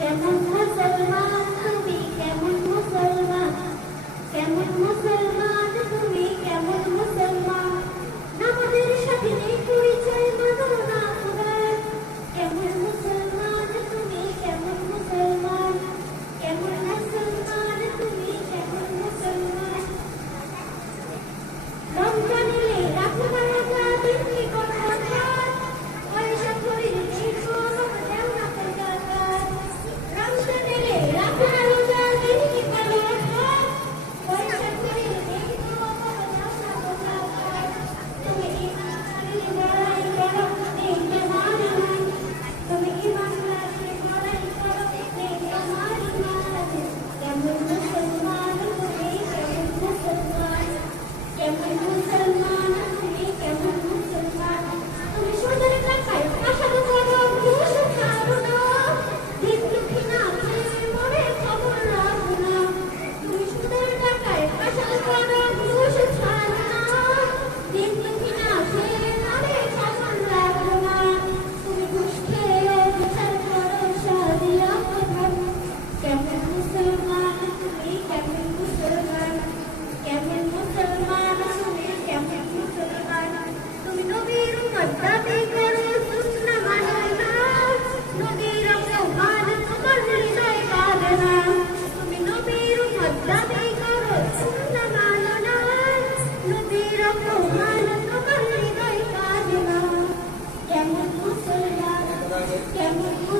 Then কেমন